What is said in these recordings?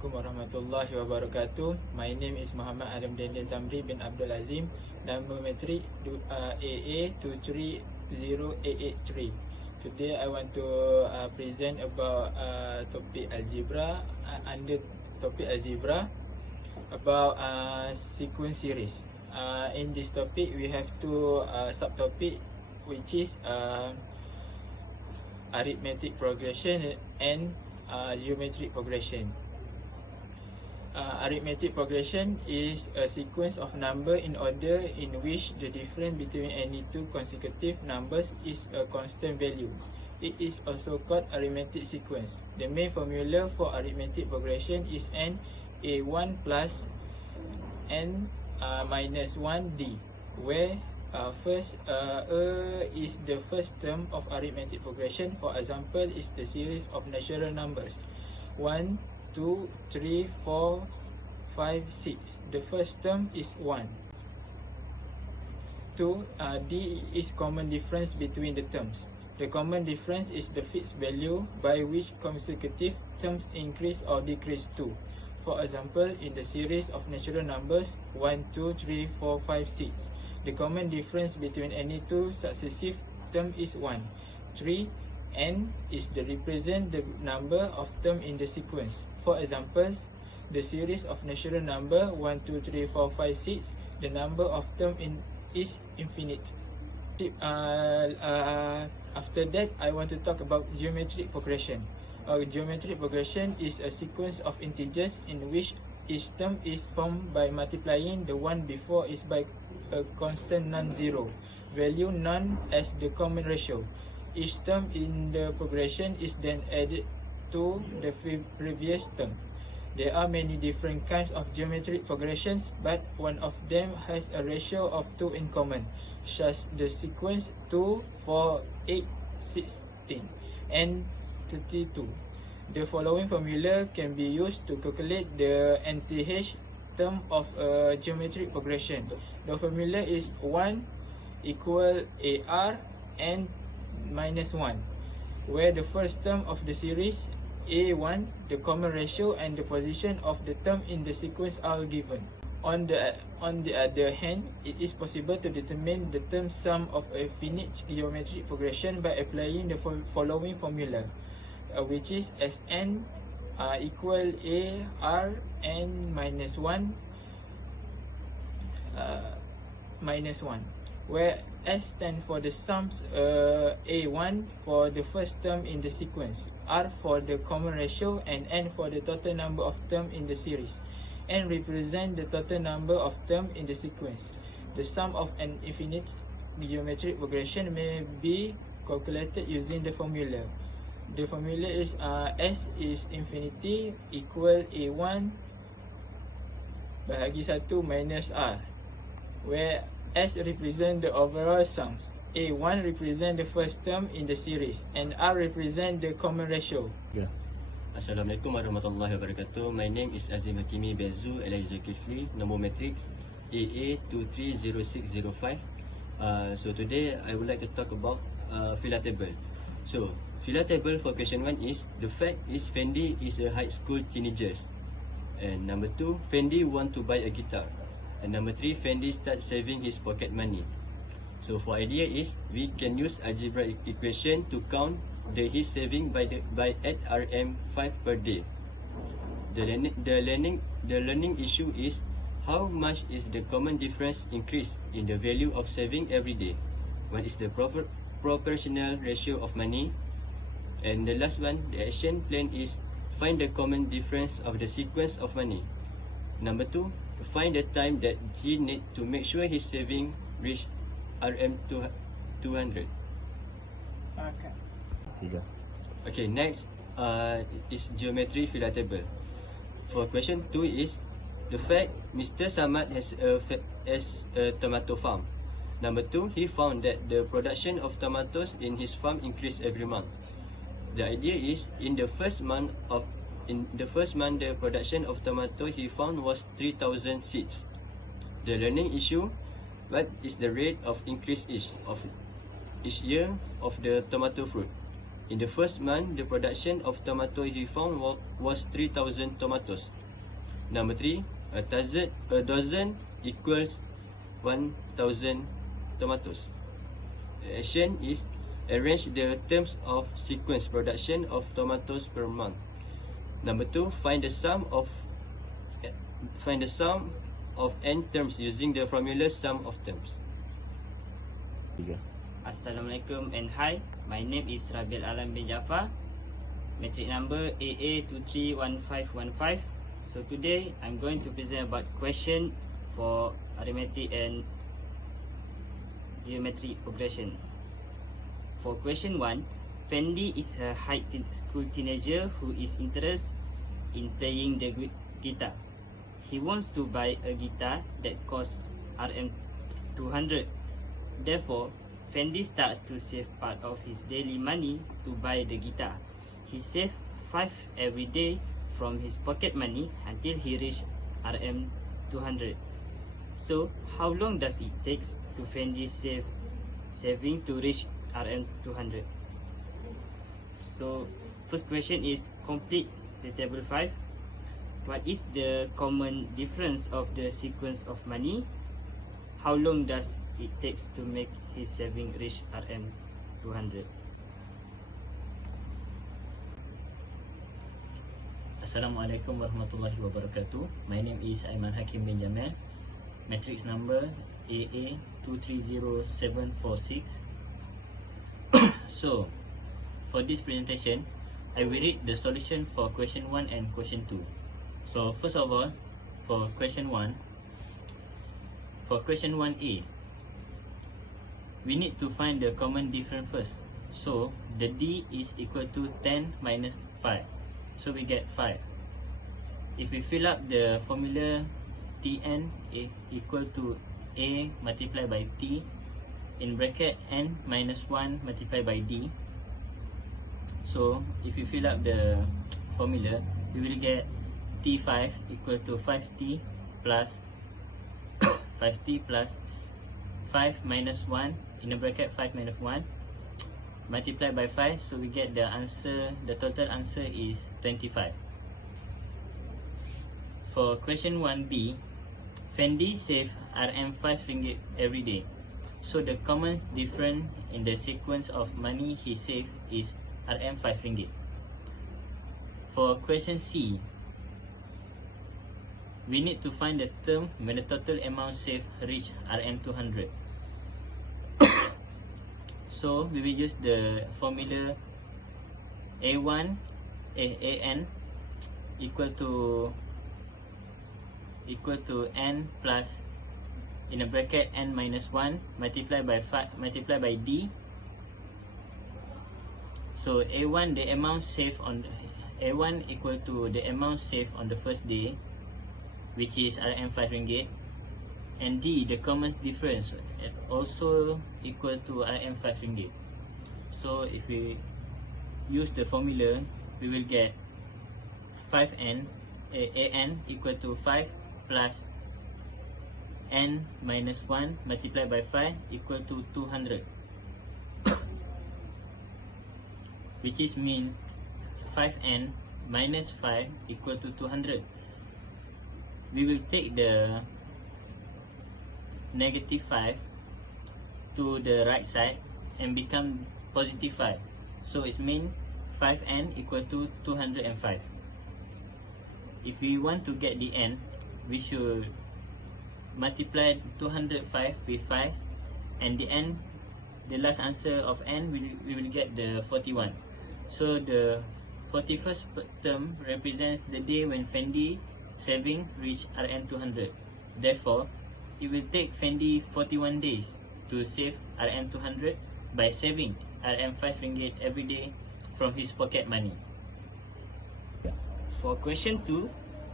Assalamualaikum warahmatullahi wabarakatuh. My name is Muhammad Adam Daniel Zamri bin Abdul Azim. Nama metrik AA230883. Today I want to present about topic algebra, under topic algebra, about sequence series. In this topic we have two subtopic, which is arithmetic progression and geometric progression. Arithmetic progression is a sequence of number in order in which the difference between any two consecutive numbers is a constant value. It is also called arithmetic sequence. The main formula for arithmetic progression is n a1 plus n minus 1d, where first is the first term of arithmetic progression. For example, is the series of natural numbers 1, 2, 3, 4, 5, 6. The first term is 1. 2. D is common difference between the terms. The common difference is the fixed value by which consecutive terms increase or decrease to. For example, in the series of natural numbers 1, 2, 3, 4, 5, 6, the common difference between any two successive terms is 1. 3. N is the represent the number of terms in the sequence. For example, the series of natural number 1, 2, 3, 4, 5, 6, the number of terms is infinite. After that, I want to talk about geometric progression. Geometric progression is a sequence of integers in which each term is formed by multiplying the one before is by a constant non-zero value known as the common ratio. Each term in the progression is then added to the previous term. There are many different kinds of geometric progressions, but one of them has a ratio of 2 in common, such the sequence 2, 4, 8, 16, and 32. The following formula can be used to calculate the nth term of a geometric progression. The formula is 1 equal AR and minus 1, where the first term of the series A1, the common ratio, and the position of the term in the sequence are given. On the other hand, it is possible to determine the term sum of a finite geometric progression by applying the following formula, which is Sn equal AR n minus 1 minus 1, where S stands for the sums A1 for the first term in the sequence, R for the common ratio, and N for the total number of terms in the series. N represents the total number of terms in the sequence. The sum of an infinite geometric progression may be calculated using the formula. The formula is S is infinity equal A1 bahagi 1 minus R, where S represent the overall sums, A1 represent the first term in the series, and R represent the common ratio. Assalamualaikum warahmatullahi wabarakatuh. My name is Azim Hakimi Bezu Eli Zulkifli, nombor matrix AA230605. So today I would like to talk about Fila table. So Fila table for question 1 is, the fact is Fendi is a high school teenager, and number 2, Fendi want to buy a guitar, and number 3, Fendi start saving his pocket money. So for idea is, we can use algebra equation to count his saving by at RM5 per day. The learning issue is, how much is the common difference increase in the value of saving every day? What is the proportional ratio of money? And the last one, the action plan is, find the common difference of the sequence of money. Number 2, find the time that he need to make sure his saving reach RM200. Okay, next is geometry Fila table. For question 2 is, the fact Mr. Samad has a tomato farm. Number 2, he found that the production of tomatoes in his farm increased every month. The idea is, in the first month the production of tomato he found was 3,000 seeds. The learning issue, what is the rate of increase each year of the tomato fruit? In the first month, the production of tomato he found was 3,000 tomatoes. Number 3, a dozen equals 1,000 tomatoes. The action is arrange the terms of sequence production of tomatoes per month. Number 2, find the sum of n terms using the formula sum of terms. Assalamualaikum and hi. My name is Rabiel Alam bin Jafar. Metric number AA231515. So today I'm going to present about question for arithmetic and geometric progression. For question 1, Fendi is a high school teenager who is interested in playing the guitar. He wants to buy a guitar that costs Rm 200. Therefore, Fendi starts to save part of his daily money to buy the guitar. He saves 5 every day from his pocket money until he reaches Rm 200. So, how long does it take to Fendi saving to reach Rm 200? So, first question is complete the table 5. What is the common difference of the sequence of money? How long does it takes to make his saving reach Rm 200? Assalamualaikum warahmatullahi wabarakatuh. My name is Aiman Hakim bin Jamil. Matrix number AA230746. So, for this presentation, I will read the solution for question 1 and question 2. So, first of all, for question 1, for question 1A, we need to find the common difference first. So, the D is equal to 10 minus 5. So, we get 5. If we fill up the formula Tn equal to A multiplied by T in bracket N minus 1 multiplied by D. So, if we fill up the formula, we will get T5 equal to 5T plus 5T plus 5 minus 1 in the bracket 5 minus 1 multiplied by 5, so we get the answer, the total answer is 25. For question 1B, Fendi save Rm 5 ringgit every day. So the common difference in the sequence of money he saved is Rm 5 ringgit. For question C, we need to find the term when the total amount saved reach Rm 200. So we will use the formula An equal to n plus in a bracket n minus 1 multiplied by 5 multiplied by D. So A1 the amount saved on A1 equal to the amount saved on the first day, which is Rm 5 ringgit, and D the common difference also equals to Rm 5 ringgit. So if we use the formula, we will get 5n An equal to 5 plus n minus 1 multiplied by 5 equal to 200, which is mean 5n minus 5 equal to 200. We will take the negative 5 to the right side and become positive 5. So it means 5n equal to 205. If we want to get the n, we should multiply 205 with 5, and the n, the last answer of n, we will get the 41. So the 41st term represents the day when Fendi saving reach Rm 200. Therefore, it will take Fendi 41 days to save Rm 200 by saving Rm 5 ringgit every day from his pocket money. For question 2,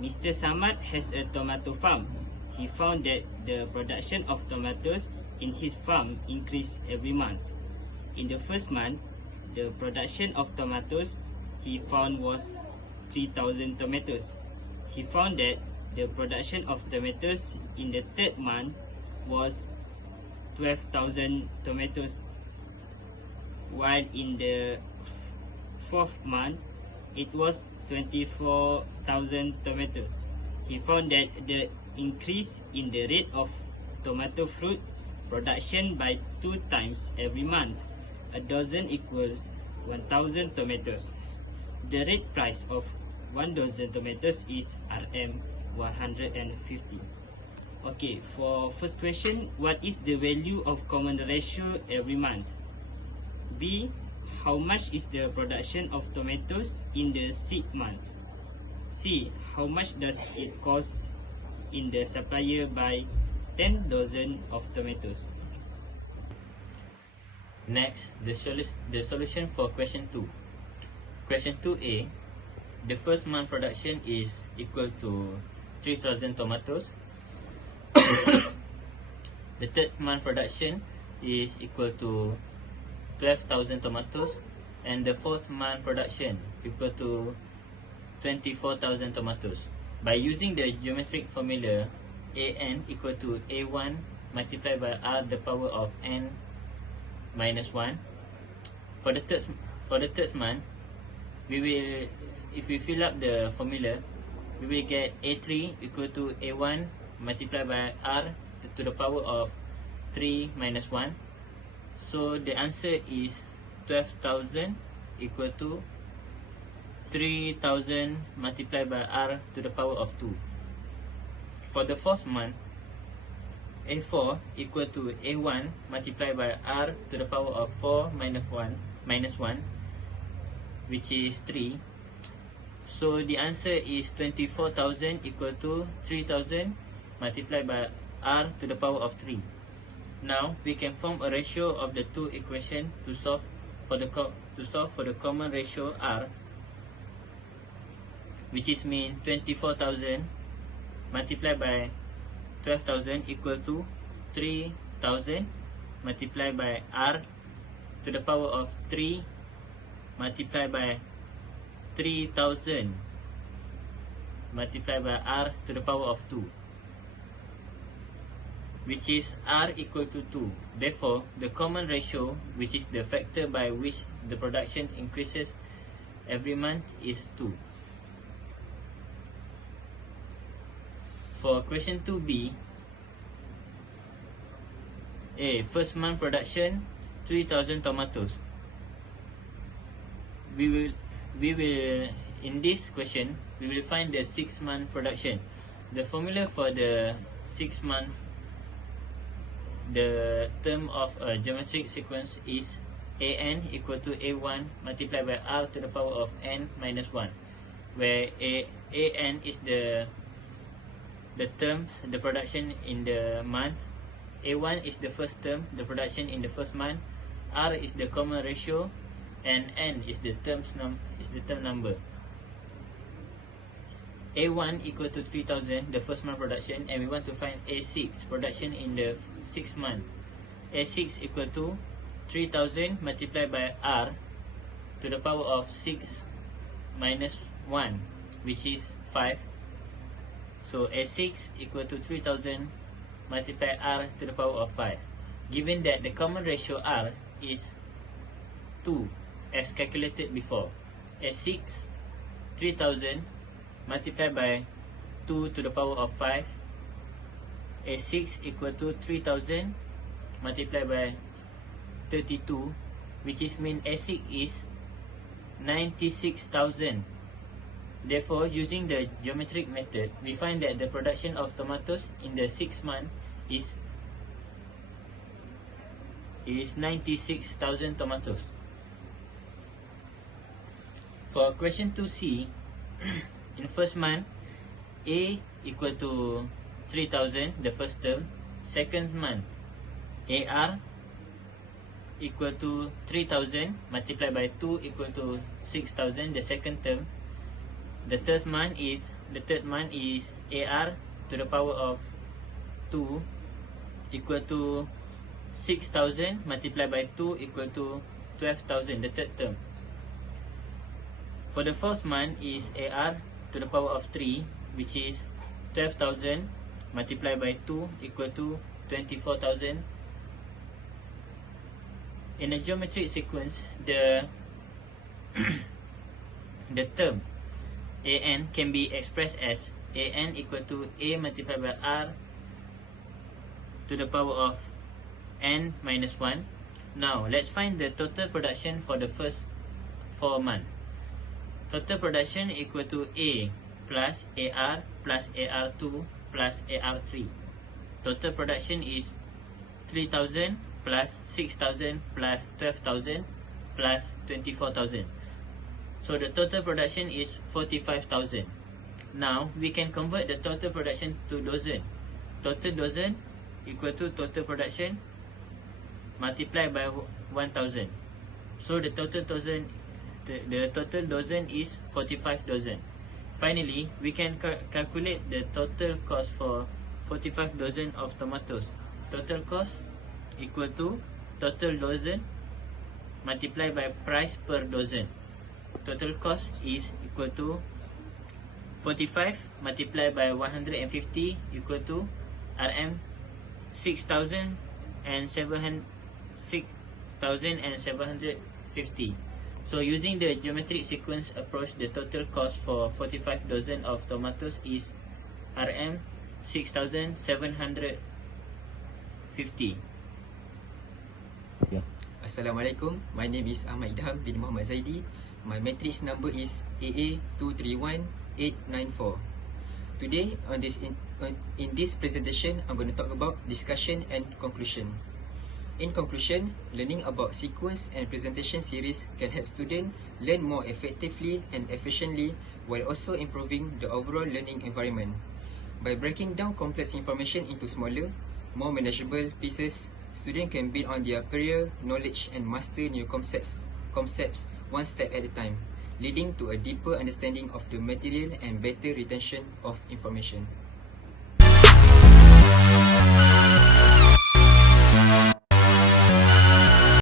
Mr. Samad has a tomato farm. He found that the production of tomatoes in his farm increased every month. In the first month, the production of tomatoes he found was 3,000 tomatoes. He found that the production of tomatoes in the third month was 12,000 tomatoes, while in the fourth month, it was 24,000 tomatoes. He found that the increase in the rate of tomato fruit production by 2 times every month. A dozen equals 1,000 tomatoes. The rate price of 1 dozen tomatoes is Rm 150. Okay, for first question, what is the value of common ratio every month? B. How much is the production of tomatoes in the 6th month? C. How much does it cost in the supplier by 10 dozen of tomatoes? Next, the solution for question 2. Question 2A, the first month production is equal to 3,000 tomatoes. The third month production is equal to 12,000 tomatoes, and the fourth month production equal to 24,000 tomatoes. By using the geometric formula AN equal to A1 multiplied by R the power of N minus 1, for the third month, we will, if we fill up the formula, we will get A3 equal to A1 multiplied by R to the power of 3 minus 1. So the answer is 12,000 equal to 3,000 multiplied by R to the power of 2. For the fourth month, A4 equal to A1 multiplied by R to the power of 4 minus 1, which is 3. So the answer is 24,000 equal to 3,000 multiplied by R to the power of 3. Now we can form a ratio of the two equations to solve for the common ratio R, which is mean 24,000 multiplied by 12,000 equal to 3,000 multiplied by R to the power of 3 multiplied by 3,000 multiplied by R to the power of 2, which is R equal to 2. Therefore, the common ratio, which is the factor by which the production increases every month, is 2. For question 2B, A. First month production 3,000 tomatoes. We will in this question we will find the 6 month production. The formula for the 6 month, the term of a geometric sequence is AN equal to A1 multiplied by R to the power of N minus 1, where AN is the terms, the production in the month. A1 is the first term, the production in the first month. R is the common ratio, and N is the term number. A1 equal to 3,000, the first month production, and we want to find A6 production in the 6th month. A6 equal to 3,000 multiplied by R to the power of 6 minus 1, which is 5. So A6 equal to 3,000 multiplied R to the power of 5. Given that the common ratio R is 2 as calculated before, A6 3,000 multiplied by 2 to the power of 5, A6 equal to 3,000 multiplied by 32, which is mean A6 is 96,000. Therefore, using the geometric method, we find that the production of tomatoes in the 6th month is 96,000 tomatoes. For question 2C, in first month, A equal to 3,000, the first term. Second month, AR equal to 3,000 multiplied by 2 equal to 6,000, the second term. The third month is AR to the power of 2 equal to 6,000 multiplied by 2 equal to 12,000, the third term. For the fourth month is AR to the power of 3, which is 12,000 multiplied by 2 equal to 24,000. In a geometric sequence, the the term an can be expressed as an equal to a multiplied by r to the power of n minus 1. Now, let's find the total production for the first 4 months. Total production equal to A plus AR plus AR2 plus AR3. Total production is 3,000 plus 6,000 plus 12,000 plus 24,000. So the total production is 45,000. Now we can convert the total production to dozen. Total dozen equal to total production multiplied by 1,000. So the total dozen is 45 dozen. Finally, we can calculate the total cost for 45 dozen of tomatoes. Total cost equal to total dozen multiplied by price per dozen. Total cost is equal to 45 multiplied by 150 equal to RM 6,750. So using the geometric sequence approach, the total cost for 45 dozen of tomatoes is RM 6,750. Assalamualaikum. My name is Ahmad Idham bin Muhammad Zaidi. My matrix number is AA231894. Today in this presentation, I'm going to talk about discussion and conclusion. In conclusion, learning about sequence and presentation series can help students learn more effectively and efficiently while also improving the overall learning environment. By breaking down complex information into smaller, more manageable pieces, students can build on their prior knowledge and master new concepts one step at a time, leading to a deeper understanding of the material and better retention of information.